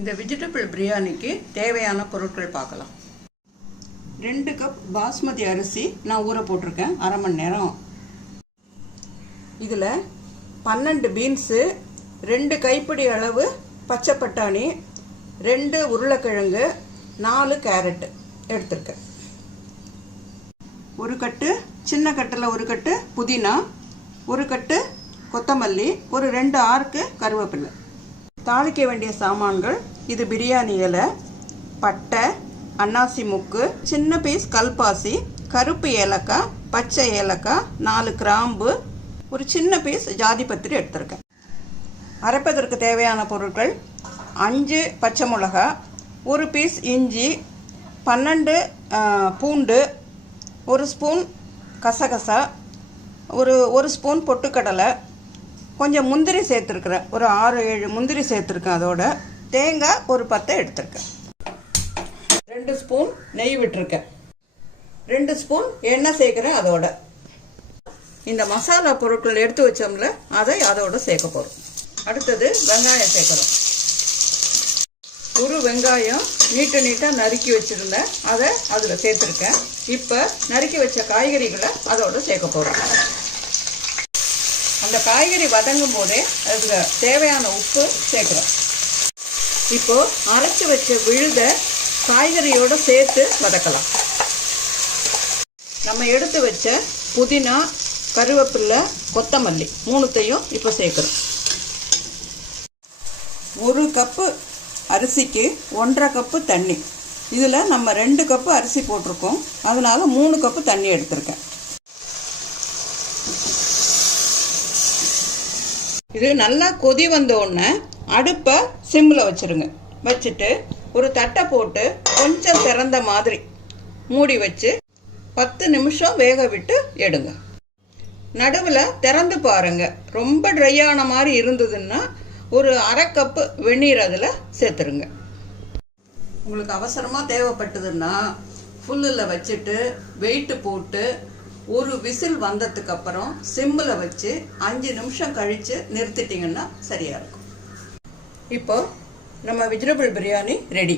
இந்த வெஜிடபிள் பிரியாணிக்கு தேவையான பொருட்கள் பார்க்கலாம். 2 கப் பாஸ்மதி அரிசி நான் ஊற போட்டிருக்கேன் அரை மணி நேரம். இதில் 12 பீன்ஸு, 2 கைப்பிடி அளவு பச்சை பட்டாணி, 2 உருளைக்கிழங்கு, 4 கேரட் எடுத்திருக்கேன். ஒரு கட்டு சின்ன கட்டில் ஒரு கட்டு புதினா, ஒரு கட்டு கொத்தமல்லி, ஒரு 2 ஆர்க்கு கருவேப்பிலை. தாளிக்க வேண்டிய சாமான்கள்: இது பிரியாணி இலை, பட்டை, அன்னாசி முக்கு, சின்ன பீஸ் கல்பாசி, கருப்பு ஏலக்காய், பச்சை ஏலக்காய், 4 கிராம்பு, ஒரு சின்ன பீஸ் ஜாதி பத்திரி எடுத்திருக்கேன். அரைப்பதற்கு தேவையான பொருட்கள்: 5 பச்சை மிளகா, ஒரு பீஸ் இஞ்சி, 12 பூண்டு, 1 ஸ்பூன் கசகசா, ஒரு ஸ்பூன் பொட்டுக்கடலை, கொஞ்சம் முந்திரி சேர்த்துருக்குறேன், ஒரு 6-7 முந்திரி சேர்த்துருக்கேன். அதோட தேங்காய் ஒரு 10 எடுத்துருக்கேன். 2 ஸ்பூன் நெய் விட்டுருக்கேன். 2 ஸ்பூன் எண்ணெய் சேர்க்குறேன். அதோட இந்த மசாலா பொருட்கள் எடுத்து வச்சோம்ல, அதை அதோட சேர்க்க போகிறோம். அடுத்தது வெங்காயம் சேர்க்குறோம். ஒரு வெங்காயம் நீட்டாக நறுக்கி வச்சுருந்தேன், அதை அதில் சேர்த்துருக்கேன். இப்போ நறுக்கி வச்ச காய்கறிகளை அதோட சேர்க்க போகிறோம். அந்த காய்கறி வதங்கும் போதே அதுக்கு தேவையான உப்பு சேர்க்குறோம். இப்போது அரைச்சி வச்ச விழுதை காய்கறியோடு சேர்த்து வதக்கலாம். நம்ம எடுத்து வச்ச புதினா, கருவேப்பிலை, கொத்தமல்லி 3த்தையும் இப்போ சேர்க்குறோம். 1 கப்பு அரிசிக்கு 1.5 கப்பு தண்ணி. இதில் நம்ம 2 கப்பு அரிசி போட்டிருக்கோம், அதனால 3 கப்பு தண்ணி எடுத்திருக்கேன். இது நல்லா கொதி வந்த உடனே அடுப்பை சிம்மில் வச்சுருங்க. வச்சுட்டு ஒரு தட்டை போட்டு கொஞ்சம் திறந்த மாதிரி மூடி வச்சு 10 நிமிஷம் வேக விட்டு எடுங்க. நடுவில் திறந்து பாருங்க. ரொம்ப ட்ரையான மாதிரி இருந்ததுன்னா ஒரு 1/2 கப்பு வெந்நீர் அதில் சேர்த்துருங்க. உங்களுக்கு அவசரமாக தேவைப்பட்டதுன்னா ஃபுல்லில் வச்சுட்டு வெயிட்டு போட்டு ஒரு விசில் வந்ததுக்கு அப்புறம் சிம்மில் வச்சு 5 நிமிஷம் கழித்து நிறுத்திட்டிங்கன்னா சரியாக இருக்கும். இப்போ நம்ம வெஜிடபிள் பிரியாணி ரெடி.